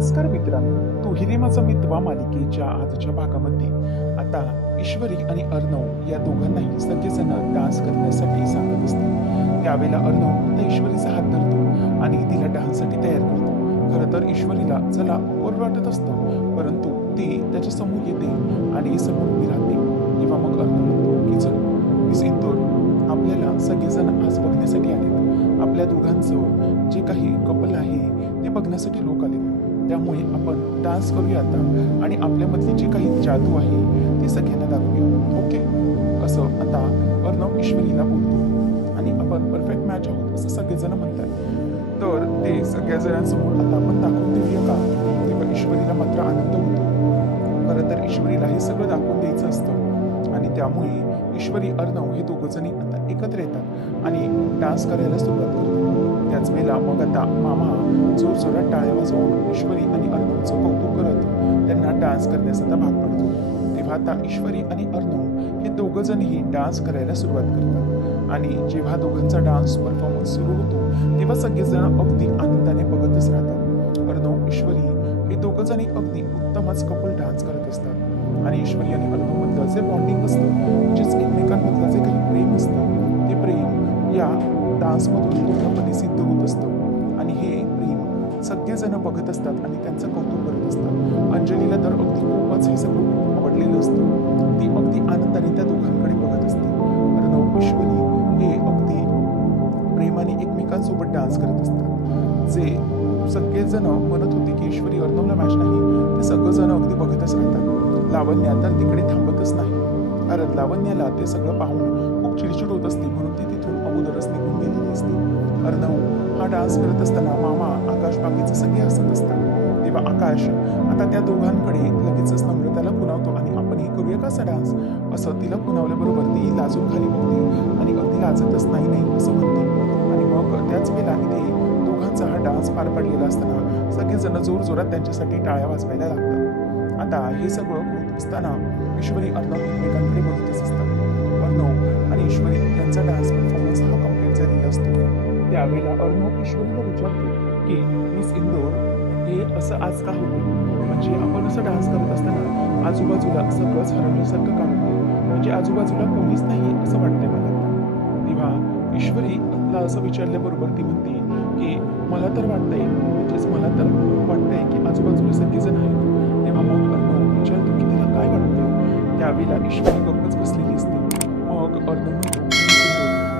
नमस्कार मित्रांनो, दुहेरी माझा मितवा मालिकेच्या आजच्या भागामध्ये आता ईश्वरी आणि अर्णव या दोघांनाही सगळेजण डान्स करण्यासाठी सांगत असतात. त्यावेळेला अर्णव आता ईश्वरीचा हात धरतो आणि तिला डान्ससाठी तयार करतो. खरं तर ईश्वरीला चला ओर वाटत असतं, परंतु ती त्याच्या समोर येते आणि समोर उभी राहते. तेव्हा मग अर्णव म्हणतो की चल मिस इंदोर, आपल्याला सगळेजण आज बघण्यासाठी आलेत. आपल्या दोघांचं जे काही कपल आहे ते बघण्यासाठी लोक आले, त्यामुळे आपण डान्स करूया आता आणि आपल्यामधली जी काही जादू आहे ती सगळ्यांना दाखवूया. ओके, असं आता अर्णव ईश्वरीला बोलतो आणि आपण परफेक्ट मॅच आहोत असं सगळेजण म्हणतात. तर ते सगळ्या जणांसमोर आता आपण दाखवून देऊया का? तेव्हा ईश्वरीला मात्र आनंद होतो. खरं तर ईश्वरीला हे सगळं दाखवून द्यायचं असतं आणि त्यामुळे ईश्वरी अर्णव हे दोघंजणी आता एकत्र येतात आणि डान्स करायला सुरुवात करतात. त्याच वेळेला मग आता मामा जोरजोरात टाळ्या वाजवून ईश्वरी आणि अर्णवचं कौतुक करत त्यांना डान्स करण्याचा आता भाग पडतो. तेव्हा आता ईश्वरी आणि अर्णव हे दोघंजणही डान्स करायला सुरुवात करतात आणि जेव्हा दोघांचा डान्स परफॉर्मन्स सुरू होतो तेव्हा सगळेजण अगदी आनंदाने बघतच राहतात. अर्णव ईश्वरी हे दोघंजणी अगदी उत्तमच कपल डान्स करत असतात आणि ईश्वरी आणि अर्णवमधलं जे बॉन्डिंग असतं, म्हणजेच एकमेकांमधलं जे काही प्रेम असतं, ते प्रेम या डान्समधून पूर्णपणे सिद्ध होत असतं आणि हे प्रेम सगळेजण बघत असतात आणि त्यांचं कौतुक करत असतात. अंजलीला तर अगदी खूपच हे सगळं आवडलेलं असतं. ती अगदी आनंदाने त्या दोघांकडे बघत असते. अर्णव ईश्वरी हे अगदी प्रेमाने एकमेकांसोबत डान्स करत असतात. जे सगळेजण म्हणत होते की ईश्वरी अर्णवला मॅच नाही, ते सगळेजण अगदी बघतच राहतात. लावण्या तर तिकडे थांबतच नाही, कारण लावण्याला ते सगळं पाहून खूप चिडचिड होत असते, म्हणून ती तिथून अगोदरच निघून गेलेली असते. अर्णव हा डान्स करत असताना मामा आकाश बाकीचे सगळे हसत असतात. तेव्हा आकाश आता त्या दोघांकडे लगेचच नम्रताला खुणावतो आणि आपण हे करूया का असा डान्स, असं तिला खुणावल्याबरोबर ती लाजून खाली बघते आणि अगदी लाजतच नाही असं म्हणते. आणि मग त्याच वेळेला इथे दोघांचा हा डान्स पार पडलेला असताना सगळेजण जोरजोरात त्यांच्यासाठी टाळ्या वाजवायला लागतात. आता हे सगळं होत असताना ईश्वरी अर्णव एकमेकांकडे बघतच असतात. अर्णव आणि ईश्वरी यांचा डान्स परफॉर्मन्स हा कम्प्लीट झालेला असतो. त्यावेळेला अर्णव ईश्वरीला विचारतो की मिस इंदोर, हे असं आज का होते? म्हणजे आपण असं डान्स करत असताना आजूबाजूला सगळंच हरवल्यासारखं का वाटतंय? म्हणजे आजूबाजूला कोणीच नाहीये असं वाटतंय मला आता. तेव्हा ईश्वरीला असं विचारल्याबरोबर ती म्हणते की मला तर वाटतंय, म्हणजेच मला तर वाटतंय की आजूबाजूला सगळेजण आहेत. तेव्हा मग अर्णव विचारतो की तिला काय वाटतं? त्यावेळेला ईश्वरी गप्पच बसलेली असते. मग अर्णव म्हणतो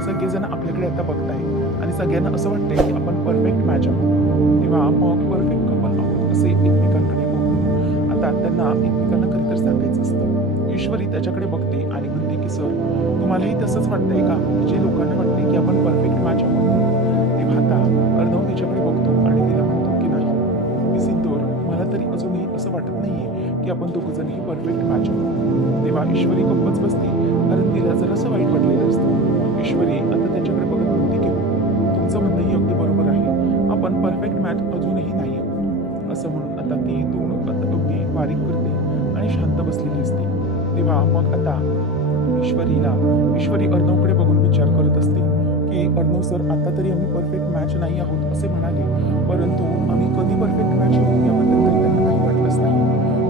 सगळेजण आपल्याकडे आता बघताय आणि सगळ्यांना असं वाटतंय की आपण परफेक्ट मॅच आहोत. तेव्हा मग परफेक्ट कपल आहोत असे एकमेकांकडे बघून आता त्यांना एकमेकांना खरं तर सांगायचं असतं. ईश्वरी त्याच्याकडे बघते आणि म्हणते की सर, तुम्हालाही तसंच वाटतंय का? जे लोकांना वाटतंय की आपण परफेक्ट मॅच आहोत. तेव्हा आता अर्णव तिच्याकडे बघतो आणि तिला म्हणतो की नाही मिस इंदोर, मला तरी अजूनही असं वाटत नाहीये की आपण दोघंजणही परफेक्ट मॅच आहोत. तेव्हा ईश्वरी गप्पच बसते, कारण तिला जरासं वाईट वाटलेलं असतं. ईश्वरी आता त्याच्याकडे बघत म्हणते की तुमचं म्हणणंही अगदी बरोबर आहे, आपण परफेक्ट मॅच अजूनही नाही आहोत. असं म्हणून आता ती तोंड अगदी बारीक करते आणि शांत बसलेली असते. तेव्हा मग आता ईश्वरी अर्णवकडे बघून विचार करत असते की अर्णव सर, आता तरी आम्ही परफेक्ट मॅच नाही आहोत असे म्हणाले, परंतु आम्ही कधी परफेक्ट मॅच होऊ याबद्दल तरी त्यांना काही वाटलंच नाही.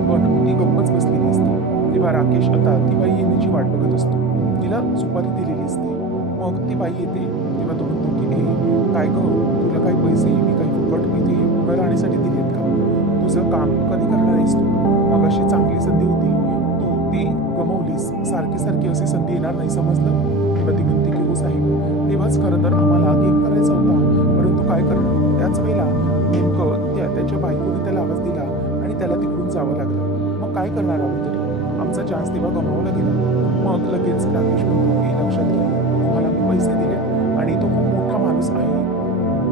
पण ती गप्पच बसलेली असते. तेव्हा राकेश आता ती बाई येण्याची वाट बघत असतो. तिला सुपारी दिलेली असते. मग ती बाई येते तेव्हा तो म्हणतो की काय गं, तुला काही पैसे मी काही फुकट इथे उभं राहण्यासाठी दिलेत का? तुझं काम कधी करणार आहेस तू? मग अशी चांगली संधी होती, तू ती गमावलीस. सारखी सारखी अशी संधी येणार नाही, समजलं? तेव्हा ती म्हणते की हो साहेब, तेव्हाच खरं तर आम्हाला गेम करायचा होता, परंतु काय करणार, त्याच वेळेला नेमकं त्याच्या बायकोने त्याला आवाज दिला आणि त्याला तिकडून जावं लागलं. मग काय करणार आम्ही तरी, आमचा चान्स तेव्हा गमावला गेला. मग लगेच राकेश म्हणतो की लक्षात घ्या, तुम्हाला मी पैसे दिले आणि तो खूप मोठा माणूस आहे,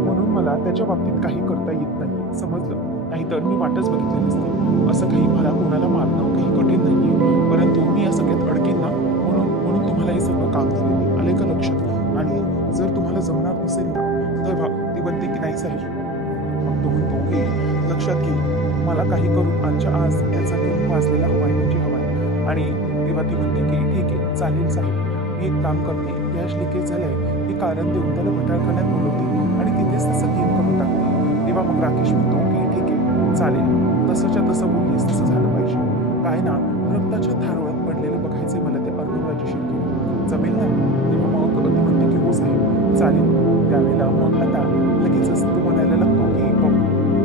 म्हणून मला त्याच्या बाबतीत काही करता येत नाही, समजलं? नाहीतर मी वाटच बघितली नसते. असं काही मला कोणाला मारणं काही कठीण नाहीये, परंतु मी या सगळ्यात अडकेन ना, म्हणून तुम्हाला हे सगळं काम दिलेलं आले का लक्षात? आणि जर तुम्हाला जमणार नसेल ना तर ती म्हणते की नाही साहेब. मग तो म्हणतो की लक्षात घे, मला काही करून आजच्या आज त्याचा गेम वाजलेला हवाय, म्हणजे हवाय. आणि तेव्हा ती म्हणते की ठीक आहे, चालेल साहेब, मी एक काम करते, गॅस लिकेज झालंय हे कारण देऊन त्याला भटारखान्यात बोलवते आणि तिथेच त्याचा गेम करून टाकते. तेव्हा मग राकेश म्हणतो की ठीक आहे, चालेल, तसंच्या तसं बोललीस तसं झालं पाहिजे. काय ना, रक्ताच्या थारोळ्यात पडलेलं बघायचंय मला ते अर्णवराजे शिर्के. जमेल ना? तेव्हा मग ती म्हणते की हो साहेब चालेल. त्यावेळेला मग आता लगेचच तो म्हणायला लागतो की बघ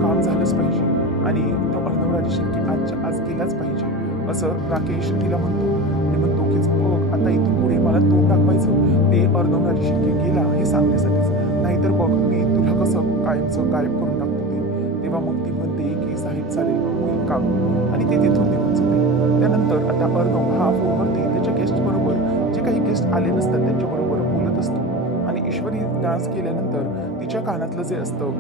काम झालंच पाहिजे आणि तो अर्णवराजे शिर्के आजच्या आज केलाच पाहिजे असं राकेश तिला म्हणतो आणि म्हणतो की बघ आता इथून पुढे मला तोंड दाखवायचं ते अर्णवराजे शिर्के गेला हे सांगण्यासाठीच, नाहीतर बघ मी तुला कसं कायमचं गायब करून टाकतो ते. तेव्हा मग ती म्हणते की साहेब चालेल होईल काम आणि ते तिथून निघून जाते. त्यानंतर आता अर्णव हा फोनवरती त्याच्या गेस्ट बरोबर जे काही गेस्ट आले नसतात त्यांच्याबरोबर बोलत असतो आणि ईश्वरी डान्स केल्यानंतर तिच्या कानातलं जे असतं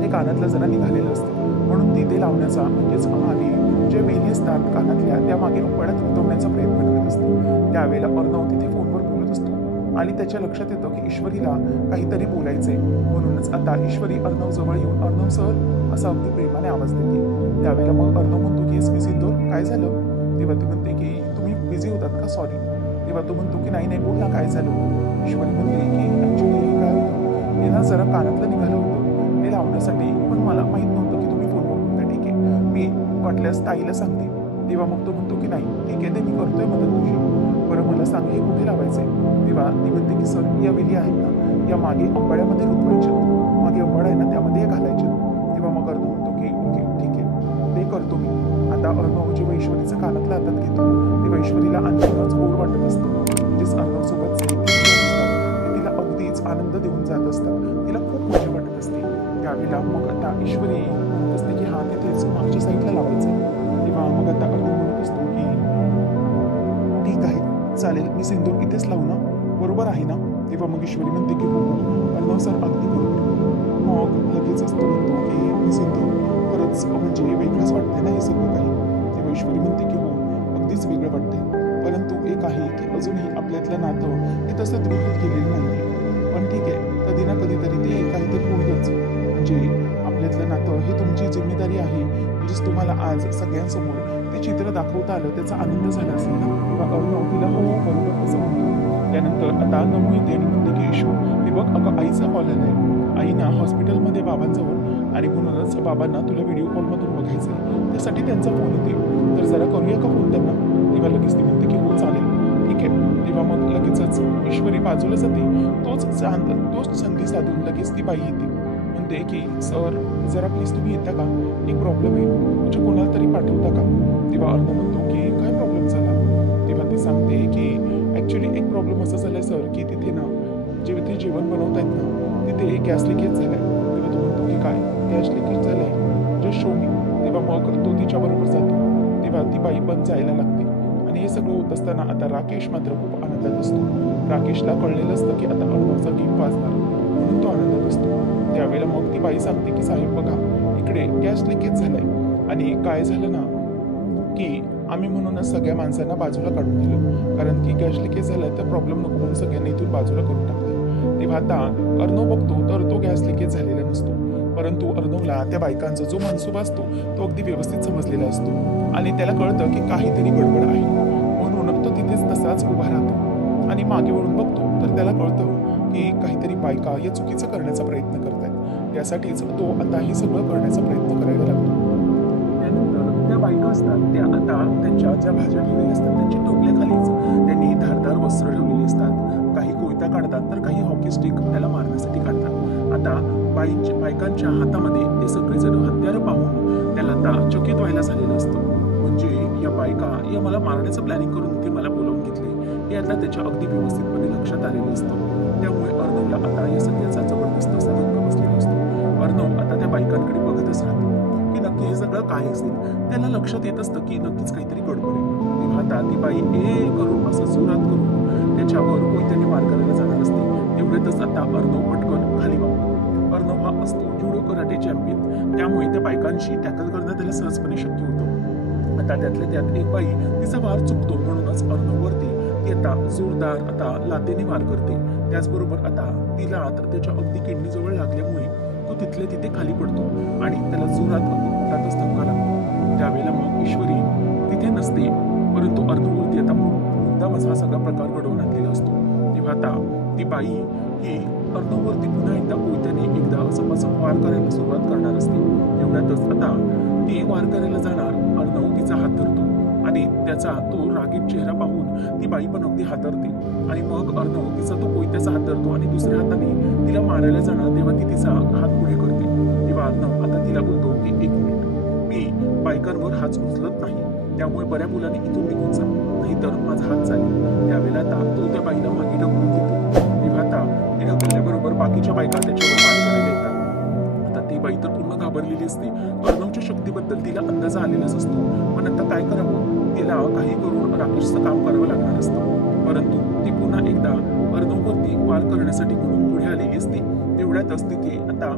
ते कानातलं जरा निघालेलं असतं म्हणून ती ते लावण्याचा म्हणजेच मागे जे वेली असतात कानातल्या त्या मागे रुपयात रुतवण्याचा प्रयत्न करत असतो. त्यावेळेला अर्णव तिथे फोनवर बोलत असतो आणि त्याच्या लक्षात येतं की ईश्वरीला काहीतरी बोलायचंय. म्हणूनच आता ईश्वरी अर्णव जवळ येऊन अर्णव सर असा अगदी प्रेमाने आवाज देते. त्यावेळेला मग अर्णव म्हणतो की एस मी सिंदूर काय झालं? तेव्हा ती म्हणते की तुम्ही बिझी होतात का सॉरी. तेव्हा तो म्हणतो की नाही नाही बोल ना काय झालं. ईश्वरी म्हणते की ॲक्च्युली काय होतं हे ना जरा कानातलं निघालं होतं ते लावण्यासाठी पण मला माहीत नव्हतं की तुम्ही फोनवर बोलताय. ठीक आहे मी वाटल्यास ताईला सांगते. तेव्हा मग तो म्हणतो की नाही ठीक आहे ते मी करतोय मदत तुझी, बरं मला सांग हे कुठे लावायचंय. तेव्हा ती म्हणते की सर या वेली आहेत ना या मागे अंबाड्यामध्ये रुतवायच्यात, मागे अंबाडा आहे ना त्यामध्ये घालायच्यात. तेव्हा मग अर्णव म्हणतो की ओके ठीक आहे ते करतो मी. आता अर्णव जेव्हा ईश्वरीचं कानातलं हातात घेतो तेव्हा ईश्वरीला आणखीनच गोड वाटत असतं. म्हणजेच अर्णवसोबत जे असतात ते तिला अगदीच आनंद देऊन जात असतात. तिला खूप मजा वाटत असते. त्यावेळेला मग आता ईश्वरी म्हणत असते की हा तिथेच मागच्या साईडला लावायचं. तेव्हा मग आता अर्णव म्हणत असतो की ठीक आहे चालेल मी सिंदूर इथेच लावू ना बरोबर आहे ना. तेव्हा मग ईश्वरी म्हणते की हो अर्णव सर अगदी बरोबर. मग लगेचच तो म्हणतो की मी सिंदूर खरंच म्हणजे वेगळंच वाटतंय ना हे सगळं काही. तेव्हा ईश्वरी म्हणते की हो अगदीच वेगळं वाटतंय परंतु एक आहे की अजूनही आपल्यातलं नातं हे तसं दृढ होत गेलेलं नाही. पण ठीक आहे कधी ना कधीतरी ते काहीतरी होईलच. म्हणजे आपल्यातलं नातं हे तुमची जिम्मेदारी आहे. म्हणजेच तुम्हाला आज सगळ्यांसमोर ते चित्र दाखवता आलं त्याचा आनंद झाला असेल ना. तेव्हा अर्णव तिला हो बरोबर असं म्हणतो. त्यानंतर आता नमू येते आणि म्हणते की ईशू हे बघ अगं आईचा कॉल आलाय. आई ना हॉस्पिटलमध्ये बाबांजवळ आणि म्हणूनच बाबांना तुला व्हिडिओ कॉलमधून बघायचं आहे त्यासाठी त्यांचा फोन येते तर जरा करूया का फोन त्यांना. तेव्हा लगेच ती म्हणते की हो चालेल ठीक आहे. तेव्हा मग लगेचच ईश्वरी बाजूला जाते. तोच संधी साधून लगेच ती बाई येते म्हणते की सर जरा प्लीज तुम्ही येता का एक प्रॉब्लेम आहे म्हणजे कोणाला तरी पाठवता का. तेव्हा अर्णव म्हणतो की काय प्रॉब्लेम झाला. तेव्हा ती सांगते की ॲक्च्युली एक प्रॉब्लेम असा झालाय सर की तिथे ना जे ते जेवण बनवतायत ना तिथे गॅस लिकेज झालाय. तेव्हा तो म्हणतो की काय गॅस लिकेज झालाय जस्ट शो मी. तेव्हा मग तो तिच्याबरोबर जातो. तेव्हा ती बाई पण जायला लागते आणि हे सगळं होत असताना आता राकेश मात्र खूप आनंदात असतो. राकेशला कळलेलं असतं की आता अर्णवचा गेम वाजणार म्हणून तो आनंदात असतो. त्यावेळेला मग ती बाई सांगते की साहेब बघा इकडे गॅस लिकेज झालाय आणि काय झालं ना की आम्ही म्हणूनच सगळ्या माणसांना बाजूला काढून दिलं कारण की गॅस लिकेज झालाय तर प्रॉब्लेम नको म्हणून सगळ्यांनी इथून बाजूला करून टाकलं. तेव्हा आता अर्णव बघतो तर तो गॅस लिकेज झालेला नसतो परंतु अर्णवला त्या बायकांचा जो मनसुबा असतो तो अगदी व्यवस्थित समजलेला असतो आणि त्याला कळतं की काहीतरी गडबड आहे म्हणून तो तिथेच तसाच उभा राहतो आणि मागे वळून बघतो तर त्याला कळतं की काहीतरी बायका या चुकीचं करण्याचा प्रयत्न करतात. त्यासाठीच तो आता हे सगळं करण्याचा प्रयत्न करायला लागतो. त्यानंतर त्या बायका असतात त्या आता त्यांच्या ज्या भाज्या ठेवलेल्या असतात त्यांची टोपल्याखालीच त्यांनी धारदार वस्त्र ठेवलेली असतात. काही कोयता काढतात तर काही हॉकी स्टिक त्याला मारण्यासाठी काढतात. आता बायकांच्या हातामध्ये ते सगळेजण हत्यारं पाहून त्याला आता चकित व्हायला झालेलं असतं. म्हणजे या बायका या मला मारण्याचं प्लॅनिंग करून ते मला बोलावून घेतले हे आता त्याच्या अगदी व्यवस्थितपणे लक्षात आलेलं असतं. त्यामुळे अर्णवला आता या सगळ्याचा जबरदस्त असा धक्का बसलेला असतो. अर्णव आता त्या बायकांकडे बघतच राहतो की नक्की हे सगळं काय असेल. त्याला लक्षात येत असतं की नक्कीच काहीतरी गडबड आहे. तेव्हा आता ती बाई ए करून असं जोरात करून त्याच्यावर कोयत्याने मार करायला जाणार असते. तेवढ्यातच आता अर्णव पटकन खाली वागतो. अर्णव हा असतो जुडो कराटे चॅम्पियन त्यामुळे त्या बायकांशी टॅकल करणं त्याला सहजपणे शक्य होतं. आता त्यातल्या त्यात एक बाई तिचा वार चुकतो म्हणूनच अर्णववरती ती आता जोरदार आता लातेने वार करते. त्याचबरोबर आता तिला तर त्याच्या अगदी किडनीजवळ लागल्यामुळे तो तिथल्या तिथे खाली पडतो आणि त्याला जोरात अगदी पोटातच धक्का लागतो. त्यावेळेला मग ईश्वरी तिथे नसते परंतु अर्णववरती आता मुद्दामच हा सगळा प्रकार घडवून आणलेला असतो. तेव्हा आता ती बाई ही अर्णववरती पुन्हा एकदा कोयत्याने एकदा सपासप वार करायला सुरुवात करणार असते. तेवढ्यातच आता ती वार करायला जाणार. अर्णव तिचा हात धरतो आणि त्याचा तो रागीट चेहरा पाहून ती बाई पण अगदी हादरते. आणि मग अर्णव तिचा तो कोयत्याचा हात धरतो आणि दुसऱ्या हाताने तिला मारायला जाणार तेव्हा ती तिचा हात पुढे करते. तेव्हा अर्णव आता तिला बोलतो की 1 मिनिट, मी बायकांवर हात उचलत नाही, त्यामुळे बऱ्या मुलाने इथून निघून जा, नाहीतर माझा हात चालेल. त्यावेळेला आता तो त्या बाईला मागे ढकलून देतो. तेव्हा आता ती ढकलल्याबरोबर बाकीच्या बायका त्याच्यावर वार करायला येतात. आता ती बाई तर पूर्ण घाबरलेली असते. अर्णवच्या शक्तीबद्दल तिला अंदाज आलेलाच असतो, पण आता काय करावं, तिला काही करून राकेशचं काम करावं लागणार असतं. परंतु ती पुन्हा एकदा अर्णववरती वार करण्यासाठी म्हणून पुढे आलेली असते. तेवढ्यातच तिथे आता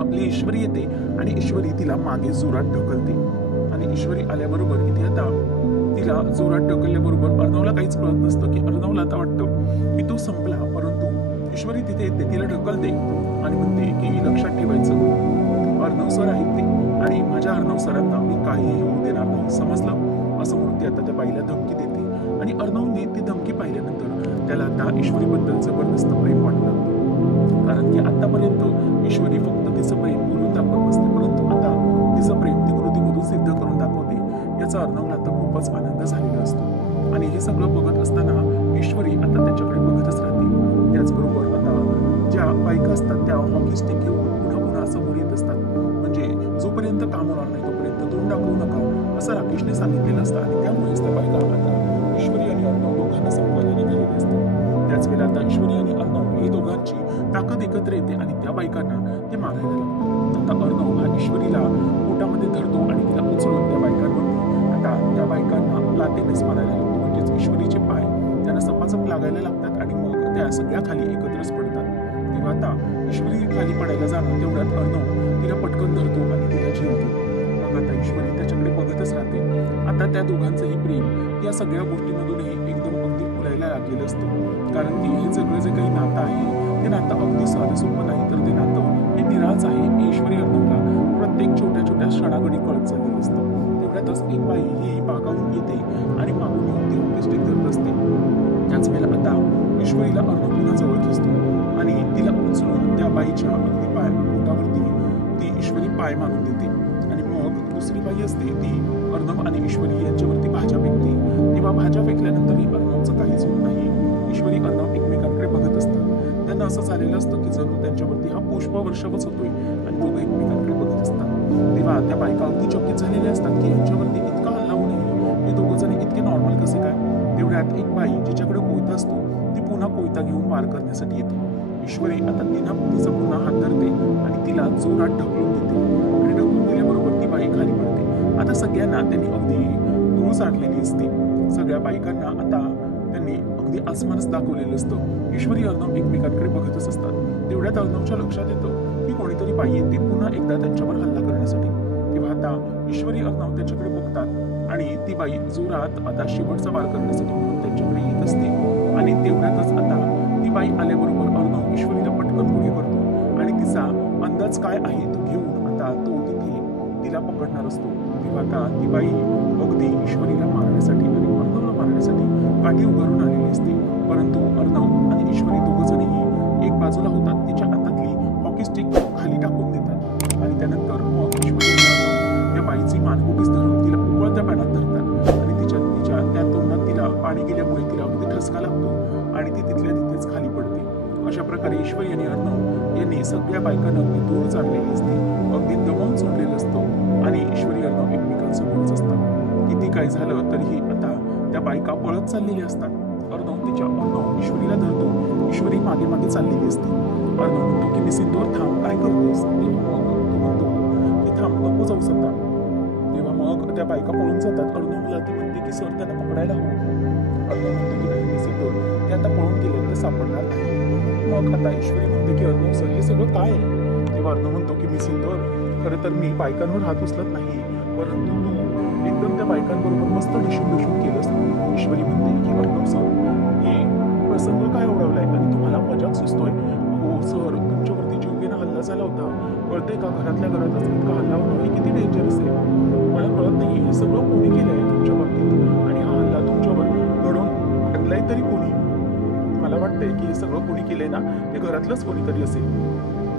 आपली ईश्वरी येते आणि ईश्वरी तिला मागे जोरात ढकलते. आणि ईश्वरी आल्याबरोबर इथे आता तिला जोरात ढकलल्याबरोबर अर्णवला काहीच कळत नसतं की अर्णवला आता वाटतं की तो संपला. परंतु ईश्वरी तिथे येते, तिला ढकलते आणि म्हणते की लक्षात ठेवायचं, अर्णव सर आहेत ते आणि माझ्या अर्णव सरांना मी काहीही होऊ देणार नाही, समजलं, असं म्हणून ती आता त्या बाईला धमकी देते. आणि अर्णवने ती धमकी पाहिल्यानंतर त्याला आता ईश्वरीबद्दल जबरदस्त प्रेम वाटू लागतं. कारण की आतापर्यंत ईश्वरी फक्त तिचं प्रेम बोलून दाखवत नसते, परंतु आता तिचं प्रेम ती कृतीमधून सिद्ध करून दाखवते. याचा अर्णवला आता खूपच आनंद झालेला असतो. आणि हे सगळं बघत असताना ईश्वरी आता त्याच्याकडे बघतच राहते. त्याचबरोबर आता ज्या बायका असतात त्या हॉकी स्टिक घेऊन पुन्हा पुन्हा समोर येत असतात. म्हणजे जोपर्यंत काम होणार नाही तोपर्यंत तोंड दाखवू नका, असं राकेशने सांगितलेलं असतं. आणि त्यामुळेच त्या बायका आता ईश्वरी आणि अर्णव दोघांना संपवायला निघालेले असतात. त्याच वेळेला आता ईश्वरी आणि अर्णव हे दोघांची ताकद एकत्र येते आणि त्या बायकांना ते मारायला लागतात. आता अर्णव हा ईश्वरीला पोटामध्ये धरतो आणि तिला उचलून त्या बायकांवर आता त्या बायकांना लाथेनेच मारायला लागतो. म्हणजेच ईश्वरीचे पाय त्यांना सपासप लागायला लागतात आणि मग त्या सगळ्या खाली एकत्रच पडतात. तेव्हा आता ईश्वरी खाली पडायला जाणं तेवढ्यात अर्णव तिला पटकन धरतो आणि तिला झेलतो. मग आता ईश्वरी त्याच्याकडे बघतच राहते. आता त्या दोघांचंही प्रेम या सगळ्या गोष्टींमधूनही एकदम अगदी फुलायला लागलेलं असतं. कारण की हे सगळं जे काही नातं आहे ते नातं अगदी साधं सोपं नाही, तर ते नातं हे निराळच आहे. ईश्वरी अर्णवला प्रत्येक छोट्या छोट्या क्षणाकडे कळत चाललेलं असतं. तेवढ्यातच एक बाई ही बागावून येते आणि मागून येऊन ती हॉकी स्टिक धरत असते. त्याच वेळेला आता ईश्वरीला अर्णव पुन्हा जवळ दिसतो आणि तिला उचलून त्या बाईच्या अगदी पोटावरती ती ईश्वरी पाय मारून देते. आणि मग दुसरी बाई असते ती अर्णव आणि ईश्वरी यांच्यावरती भाज्या फेकते. तेव्हा भाज्या फेकल्यानंतरही अर्णवचं काहीच होत नाही. ईश्वरी अर्णव एकमेकांकडे बघत असतात. त्यांना असं झालेलं असतं की जणू त्यांच्यावरती हा पुष्पवर्षावच होतोय आणि दोघं एकमेकांकडे बघत असतात. तेव्हा त्या बायका अगदी चकित झालेल्या असतात की यांच्यावरती इतका हल्ला होऊ नये, हे दोघं जण इतके नॉर्मल कसे काय. तेवढ्यात एक बाई जिच्याकडे कोयता असतो ती पुन्हा कोयता घेऊन वार करण्यासाठी येते. ईश्वरी आता तिचा पुन्हा हात धरते आणि तिला जोरात ढकलून देते आणि ढकलून दिल्याबरोबर ती बाई खाली पडते. आता सगळ्यांना त्यांनी अगदी धूळ चाटलेली असते. सगळ्या बायकांना आता त्यांनी अगदी आसमानच दाखवलेलं असतं. ईश्वरी अर्णव एकमेकांकडे बघतच असतात. तेवढ्यात अर्णवच्या लक्षात येतं की कोणीतरी बाई येते पुन्हा एकदा त्यांच्यावर हल्ला करण्यासाठी. तेव्हा आता ईश्वरी अर्णव त्याच्याकडे बघतात आणि ती बाई जोरात आता शेवटचा वार करण्यासाठी म्हणून त्यांच्याकडे येत असते. आणि तेवढ्यातच आता ती बाई आल्याबरोबर अर्णव ईश्वरीला पटकन पुढे करतो आणि तिचा अंदाज काय आहे तो घेऊन आता तो तिथे तिला पकडणार असतो. तेव्हा आता ती बाई अगदी ईश्वरीला मारण्यासाठी आणि अर्णवला मारण्यासाठी काठी उभारून आलेली असते. परंतु अर्णव आणि ईश्वरी दोघंजणही एक बाजूला होतात. तिच्या हातातली हॉकी स्टिक खाली टाकून देतात आणि त्यानंतर मग ईश्वरी त्या बाईची मानगुटीस धरून तिला उकळत्या पाण्यात धरतात आणि तिच्या त्या तोंडात तिला पाणी गेल्यामुळे तिला अगदी ठसका लागतो आणि ती तिथल्या तिथेच खाली पडते. अशा प्रकारे ईश्वरी आणि अर्णव यांनी सगळ्या बायकांना अगदी धूळ चाललेली असते, अगदी दमवून सोडलेलं असतं आणि ईश्वरी अर्णव एकमेकांसमोरच असतात. किती काय झालं तरीही आता त्या बायका पळत चाललेल्या असतात. अर्णव ईश्वरीला धरतो. ईश्वरी मागे मागे चाललेली असते. अर्णव म्हणतो की निसिंदोर थांब, काय करतोस. तेव्हा मग तो म्हणतो की थांब, नको जाऊस आता. तेव्हा मग त्या बायका पळून जातात. अर्णवला ती म्हणते की सर त्यांना पकडायला हवं. अर्णव म्हणतो की नाही निसिंदोर, ते आता पळून गेले, ते सापडणार नाही. मग आता ईश्वरी म्हणते की अर्णव सर हे सगळं काय आहे. तेव्हा अर्णव म्हणतो की निसिंदोर, खरं तर मी बायकांवर हात उचलत नाही, परंतु तू एकदम त्या बायकांबरोबर मस्त ढिशून केलंस. ईश्वरी म्हणते की अर्णव सर हे प्रसंग काय ओढवलाय आणि तुम्हाला मजाक सुचतोय. हो सर, तुमच्यावरती जीवघेणा हल्ला झाला होता, कळतंय का. घरातल्या घरातच इतका हल्ला होणं हे किती डेंजरस आहे. मला कळत नाही हे सगळं कोणी केलंय तुमच्या बाबतीत आणि हा हल्ला तुमच्यावर घडवून आणलाय तरी कोणी. मला वाटतं वाटतंय की हे सगळं कोणी केलंय ना ते घरातलंच कोणीतरी असेल.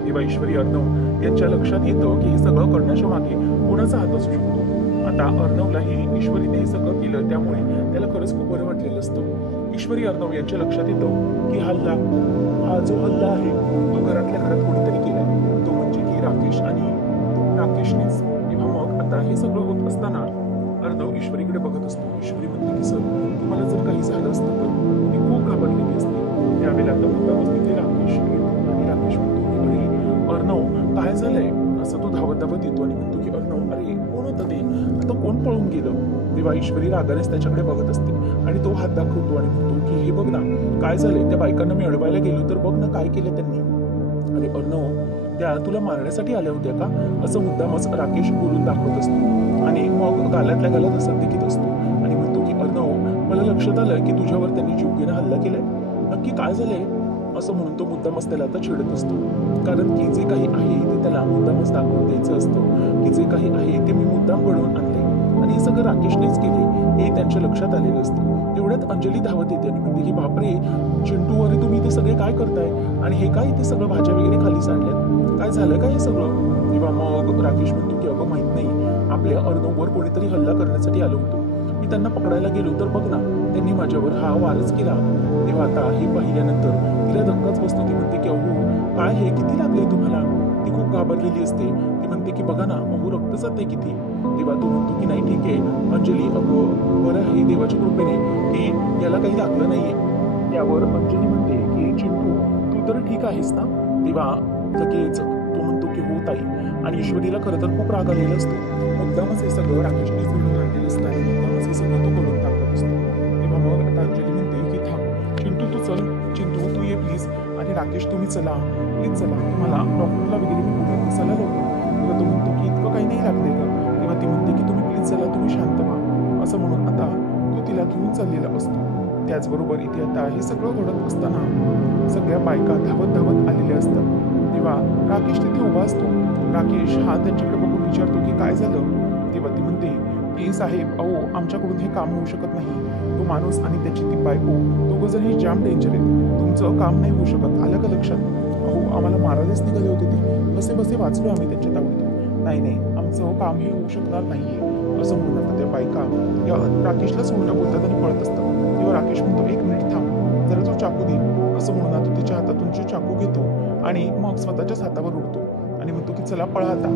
तेव्हा ईश्वरी अर्णव यांच्या लक्षात येतं की हे सगळं करण्याच्या मागे कोणाचा हात असू शकतो. आता अर्णवलाही ईश्वरीने हे सगळं केलं त्यामुळे त्याला खरंच खूप बरं वाटलेलं असतं. ईश्वरी अर्णव यांच्या लक्षात येतं की हा जो हल्ला आहे तो घरातल्या घरात कोणीतरी केलाय, तो म्हणजे की राकेश आणि राकेशनेच. तेव्हा मग आता हे सगळं होत असताना अर्णव ईश्वरीकडे बघत असतो. ईश्वरी म्हणते की सर, तुम्हाला जर काही झालं असतं तर ती खूप घाबरलेली असते. त्यावेळेला आता मुद्दामच तिथे राकेश येतो आणि राकेश म्हणतो की अरे अर्णव काय झालंय, असं तो धावत धावत येतो आणि म्हणतो की अर्णव अरे कोण होतं ते, आता कोण पळून गेलं. तेव्हा ईश्वरी रागानेच त्याच्याकडे बघत असते आणि तो हात दाखवतो आणि म्हणतो की हे बघ ना काय झालंय, त्या बायकांना मी अडवायला गेलो तर बघ ना काय केलं त्यांनी. अरे अर्णव, त्या तुला मारण्यासाठी आल्या होत्या का, असं मुद्दामच राकेश बोलून दाखवत असतो आणि मग गालातल्या गालात असं देखील असतो आणि म्हणतो की अर्णव, मला लक्षात आलं की तुझ्यावर त्यांनी जीवघेणा हल्ला केलाय, नक्की काय झालंय, असं म्हणून तो मुद्दामच त्याला आता छेडत असतो. कारण की जे काही आहे ते त्याला मुद्दामच दाखवून द्यायचं असतं की जे काही आहे ते मी मुद्दाम घडवून आणले आणि हे सगळं राकेशनेच केले हे त्यांच्या लक्षात आलेलं असतं. तेवढ्यात अंजली धावत येते आणि म्हणते की बापरे चिंटू, अरे तुम्ही इथे सगळे काय करताय आणि हे काय इथे सगळं भाज्या वगैरे खाली सांडल्यात, काय झालं काय हे सगळं. तेव्हा मग राकेश म्हणतो की अगं माहित नाही, आपल्या अर्णववर कोणीतरी हल्ला करण्यासाठी आलो होतो, मी त्यांना पकडायला गेलो तर बघ ना त्यांनी माझ्यावर हा वारच केला. तेव्हा आता हे पाहिल्यानंतर तिला धक्काच बसतो. ती म्हणते की अहो काय हे, किती लागले तुम्हाला. ती खूप घाबरलेली असते. ती म्हणते की बघा ना अहो रक्त जाते किती. तेव्हा तो म्हणतो की नाही ठीक आहे अंजली, अगं बरं आहे देवाच्या कृपेने की याला काही लागलं नाहीये. त्यावर अंजली म्हणते की चिंटू तू तर ठीक आहेस ना. तेव्हा लगेच तो म्हणतो की हो ताई. आणि ईश्वरीला खरं तर खूप राग आलेला असतो. मुद्दामच हे सगळं राकेशने जुळून आणलेलं असतं आणि मुद्दामच हे सगळं तो करून टाकत असतो. तेव्हा मग आता अंजली म्हणते की थांब चिंटू, तू चल, चिंटू तू ये प्लीज, आणि राकेश तुम्ही चला प्लीज, चला तुम्हाला डॉक्टरला वगैरे मी बोलून चला लवकर. तेव्हा तो म्हणतो की इतकं काही नाही लागले का. तेव्हा ती म्हणते की तुम्ही प्लीज चला, तुम्ही शांत व्हा, असं म्हणून आता तो तिला घेऊन चाललेला असतो. त्याचबरोबर इथे आता हे सगळं घडत असताना सगळ्या बायका धावत धावत आलेल्या असतात. तेव्हा राकेश तिथे उभा असतो. राकेश हा त्यांच्याकडे बघून विचारतो की काय झालं. तेव्हा ती म्हणते की साहेब अहो आमच्याकडून हे काम होऊ शकत नाही, तो माणूस आणि त्याची ती बायको दोघं जण ही जाम डेंजर आहेत, तुमचं काम नाही होऊ शकत, आलं का लक्षात. अहो आम्हाला मारायलाच निघाले होते ते, कसे बसे वाचलो आम्ही त्यांच्या तावडीतून. नाही आमचं काम हे होऊ शकणार नाहीये, असं म्हणून आता त्या बायका या राकेशलाच उलट बोलतात आणि पळत असतात. तेव्हा राकेश म्हणतो एक मिनिट थांब, जरा तो चाकू दे, असं म्हणून आता तिच्या हातातून जो चाकू घेतो आणि मग स्वतःच्याच हातावर उडतो आणि म्हणतो की चला पळा आता.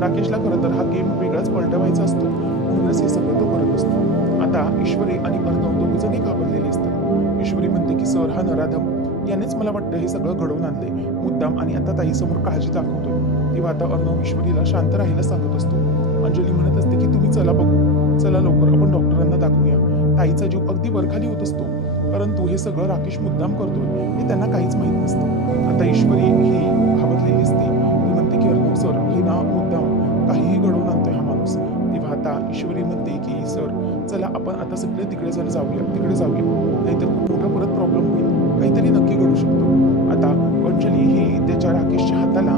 राकेशला खरं तर हा गेम वेगळाच पलटवायचा असतो, म्हणूनच हे सगळं तो करत असतो. आता ईश्वरी आणि अर्णव दोघंजणी घाबरलेले असतात. ईश्वरी म्हणते की सर हा नराधम यानेच मला वाटतं हे सगळं घडवून आणले मुद्दाम आणि आता ताईसमोर काळजी दाखवतोय. तेव्हा आता अर्णव ईश्वरीला शांत राहायला सांगत असतो. अंजली म्हणत असते की तुम्ही चला बघू, चला लवकर आपण डॉक्टरांना दाखवूया. ताईचा जीव अगदी वरखाली होत असतो, परंतु हे सगळं राकेश मुद्दाम करतोय हे त्यांना काहीच माहित नसतं. आता ईश्वरी ही घाबरलेली असते. ती म्हणते की अर्णव सर हे ना मुद्दाम काहीही घडवून आणतोय हा माणूस. तेव्हा आता ईश्वरी म्हणते की सर चला आपण आता सगळे तिकडे जर तिकडे जाऊया, नाहीतर खूप मोठा परत प्रॉब्लेम होईल, काहीतरी नक्की घडू शकतो. आता अंजली ही त्याच्या राकेशच्या हाताला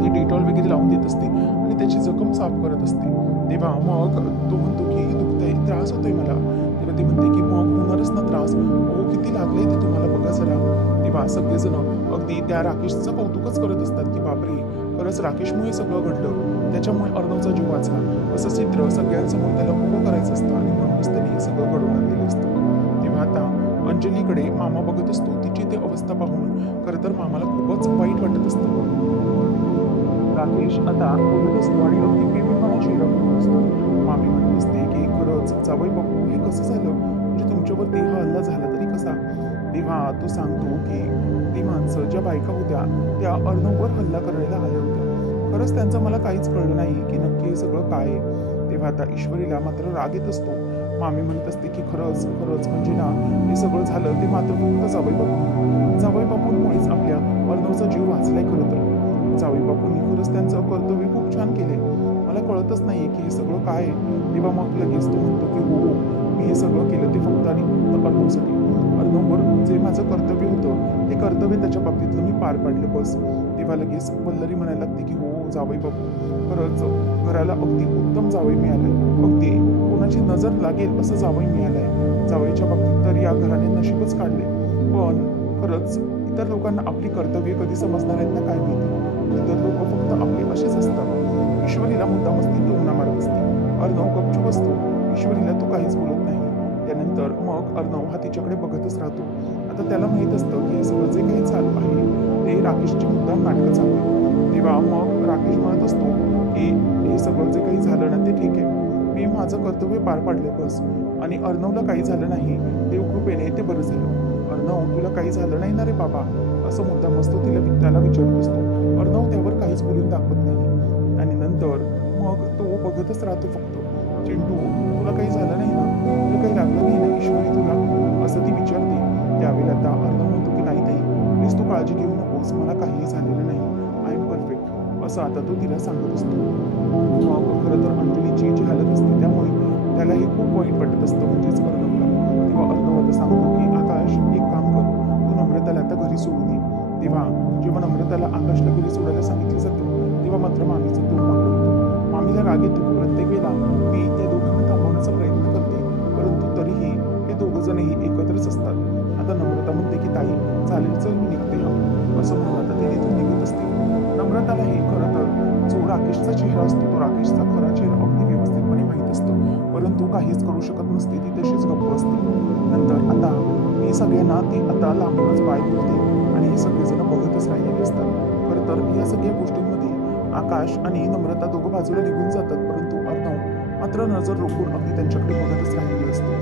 ते डेटॉल वगैरे लावून देत असते आणि त्याची जखम साफ करत असते. तेव्हा मग तो म्हणतो की दुखतंय, त्रास होतोय मला. तेव्हा ती म्हणते की मग होणारच ना त्रास, हो किती लागले ते तुम्हाला बघा जरा. तेव्हा सगळेजण अगदी त्या राकेशचं कौतुकच करत असतात की बापरे खरंच राकेशमुळे सगळं घडलं, त्याच्यामुळे अर्णवचा जीव वाचला, असं चित्र सगळ्यांसमोर त्याला उभं करायचं असतं आणि म्हणूनच त्यांनी हे सगळं घडवून आणलेलं असतं. तेव्हा आता अंजलीकडे मामा बघत असतो. तिची ती अवस्था पाहून खरं तर मामाला खूपच वाईट वाटत असतं. राकेश आता बोलत असतो आणि अगदी प्रेमीपणाची रडत असतो. मामी म्हणत असते की खरंच जावई बापू हे कसं झालं, म्हणजे तुमच्यावरती हा हल्ला झाला तरी कसा. तेव्हा तो सांगतो की ती माणसं ज्या बायका होत्या त्या अर्णववर हल्ला करायला आल्या होत्या, खरंच त्यांचं मला काहीच कळलं नाही की नक्की हे सगळं काय आहे. तेव्हा आता ईश्वरीला मात्र राग येत असतो. मामी म्हणत असते की खरंच म्हणजे ना हे सगळं झालं ते मात्र फक्त जावई बापूंमुळेच आपल्या अर्णवचा जीव वाचलाय. खरं तर जावई बापूंनी खरंच त्यांचं कर्तव्य खूप छान केलंय, मला कळतच नाहीये की हे सगळं काय आहे. तेव्हा मग लगेच तो म्हणतो की हो मी हे सगळं केलं ते फक्त आणि फक्त अर्णवसाठी, अर्णववर जे माझं कर्तव्य होतं ते कर्तव्य त्याच्या बाबतीतलं मी पार पाडलं बस. तेव्हा लगेच वल्लरी म्हणायला लागते की हो जावई बापू खरंच घराला अगदी उत्तम जावई मिळालंय, अगदी कोणाची नजर लागेल असं जावई मिळालंय. जावईच्या बाबतीत तर या घराने नशीबच काढले, पण खरंच इतर लोकांना आपली कर्तव्य कधी समजणार आहेत ना काय माहिती. इतर लोक फक्त आपले असेच असतात. ईश्वरीला मुद्दामस्ती टोमणा मारत असते. अर्णव गपचूप असतो. ईश्वरीला तो काहीच बोलत नाही. त्यानंतर मग अर्णव हा तिच्याकडे बघतच राहतो. आता त्याला माहित असतं की हे सगळं जे काही चालू आहे ते राकेशची मुद्दाम नाटकं चालू आहे. तेव्हा मग राकेश म्हणत असतो की हे सगळं जे काही झालं ना ते ठीक आहे. मी माझं कर्तव्य पार पाडले बस. आणि अर्णवला काही झालं नाही. देवकृपेने ते बरं झालं. अर्णव तुला काही झालं नाही ना रे बाबा, असं मुद्दाम असतो त्याला विचारत असतो. अर्णव त्यावर काहीच बोलून दाखवत नाही. आणि नंतर मग तो बघतच राहतो फक्त. चिंटू तुला काही झालं नाही ना, तुला काही लागलं नाही ना ईश्वरी तुला, असं ती विचारते. त्यावेळेला आता अर्णव म्हणतो की नाही ताई, प्लीज तू काळजी घेऊ नकोस, मला काहीही झालेलं नाही, आय एम परफेक्ट, असं आता तो तिला सांगत असतो. मग खरं तर अंजलीची जी हालत असते त्यामुळे त्यालाही खूप वाईट वाटत असतं, म्हणजेच अर्णवला. तेव्हा अर्णव आता सांगतो की आकाश एक काम कर, तू नम्रताला आता घरी सोडून ये. तेव्हा जेव्हा नम्रताला आकाशला घरी सोडायला सांगितलं जातं तेव्हा मात्र मामीचं तोंड वाकडं होतं. मामीला राग येतो की प्रत्येक वेळेला मी त्या दोघांना थांबवण्याचा प्रयत्न करते, परंतु तरीही हे दोघं जणही एकत्रच असतात. आता नम्रता म्हणते की ताई चालेल, चल मी निघते हा, असं म्हणून आता ती तिथून निघत असते. नम्रताला हे खरं तर जो राकेशचा चेहरा असतो तो राकेशचा खरा चेहरा अगदी व्यवस्थितपणे माहीत असतो, परंतु काहीच करू शकत नसते. ती तशीच गप्प असते. नंतर आता ही सगळ्यांना ती आता लांबूनच पाय धुते आणि हे सगळेजण बघतच राहिलेले असतात. खरं तर या सगळ्या गोष्टींमध्ये आकाश आणि नम्रता दोघं बाजूला निघून जातात, परंतु अर्णव मात्र नजर रोखून अगदी त्यांच्याकडे बघतच राहिलेली असते.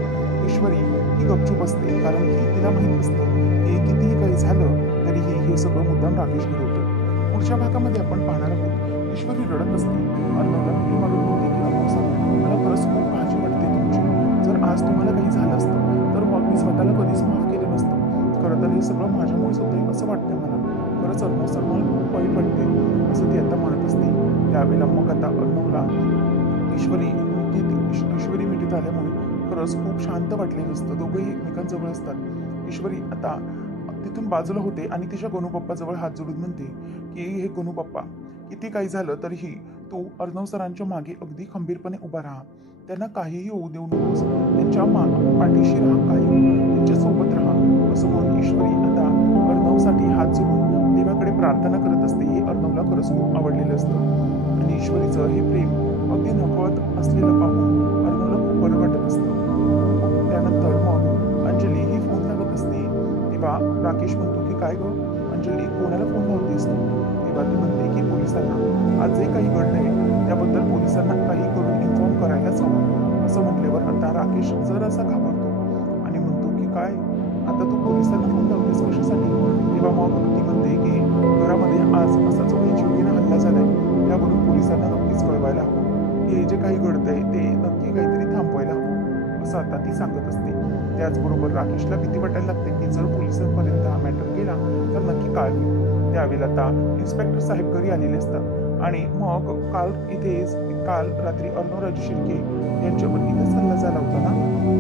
ईश्वरी ही गपचूप असते, कारण की तिला माहीत असतं की कितीही काही झालं तरीही हे सगळं मुद्दाम राकेश घडवतो. पुढच्या भागामध्ये आपण पाहणार आहोत ईश्वरी रडत असते. अर्णवला मिठी मारून म्हणते की अर्णव सर, मला खरंच खूप काळजी वाटते तुमची. जर आज तुम्हाला काही झालं असतं तर मग मी स्वतःला कधीच माफ केलं नसतं. खरं तर हे सगळं माझ्यामुळेच होतंय असं वाटतंय मला. खरंच अर्णव सर, मला खूप वाईट वाटते, असं ती आता म्हणत असते. त्यावेळेला मग आता अर्णवला ईश्वरी मिठीत आल्यामुळे खरंच खूप शांत वाटलेलं असतं. दोघंही एकमेकांजवळ असतात. ईश्वरी आता तिथून बाजूला होते आणि तिच्या गणूपप्पाजवळ हात जोडून म्हणते की हे गणूपप्पा, किती काही झालं तरीही तू अर्णव सरांच्या मागे अगदी खंबीरपणे उभा राहा. त्यांना काहीही होऊ देऊ नकोस. त्यांच्या पाठीशी राहा, कायम त्यांच्या सोबत राहा, असं म्हणून ईश्वरी आता अर्णवसाठी हात जोडून देवाकडे प्रार्थना करत असते. हे अर्णवला खरंच खूप आवडलेलं असतं आणि ईश्वरीचं हे प्रेम अगदी नकळत असलेलं पाहून अर्णवला खूप बरं वाटत असतं. त्यानंतर मग अंजली ही फोन लागत असते. तेव्हा राकेश म्हणतो की काय गं अंजली, कोणाला फोन लावतेस तू? तेव्हा ती म्हणते की पोलिसांना. आज जे काही घडलंय त्याबद्दल पोलिसांना काही करून इन्फॉर्म करायलाच हवं, असं म्हटल्यावर आता राकेश जरासा घाबरतो आणि म्हणतो की काय, आता तू पोलिसांना फोन लावतेस कशासाठी? तेव्हा मग ती म्हणते की घरामध्ये आज असा जो काही जीवघेणा हल्ला झालाय त्यावरून पोलिसांना नक्कीच कळवायला हवं. हे जे काही घडतंय ते नक्की काहीतरी थांबवायला हवं, असं आता ती सांगत असते. त्याचबरोबर राकेशला भीती वाटायला लागते की जर पोलिसांपर्यंत हा मॅटर गेला तर नक्की काय होईल. त्यावेळेला आता इन्स्पेक्टर साहेब घरी आलेले असतात आणि मग काल रात्री अर्णवराजे शिर्के यांच्यावर इथेच हल्ला झाला होता ना?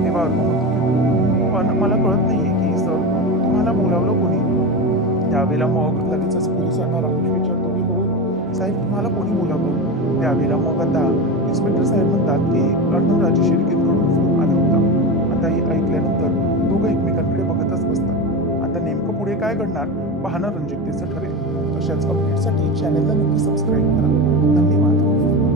तेव्हा अर्णव म्हणतो की हो, पण मला कळत नाहीये की सर तुम्हाला बोलावलं कोणी? त्यावेळेला मग लगेचच पोलिसांना राकेश विचारतो की हो साहेब, तुम्हाला कोणी बोलावलं? त्यावेळेला मग आता इन्स्पेक्टर साहेब म्हणतात की अर्णवराजे शिर्केंकडून फोन आला होता. आता हे ऐकल्यानंतर दोघं एकमेकांकडे बघतच बसतात. आता नेमकं पुढे काय घडणार पाहणं रंजकतेचं ठरेल. अशाच अपडेटसाठी चॅनलला नक्की सबस्क्राईब करा. धन्यवाद.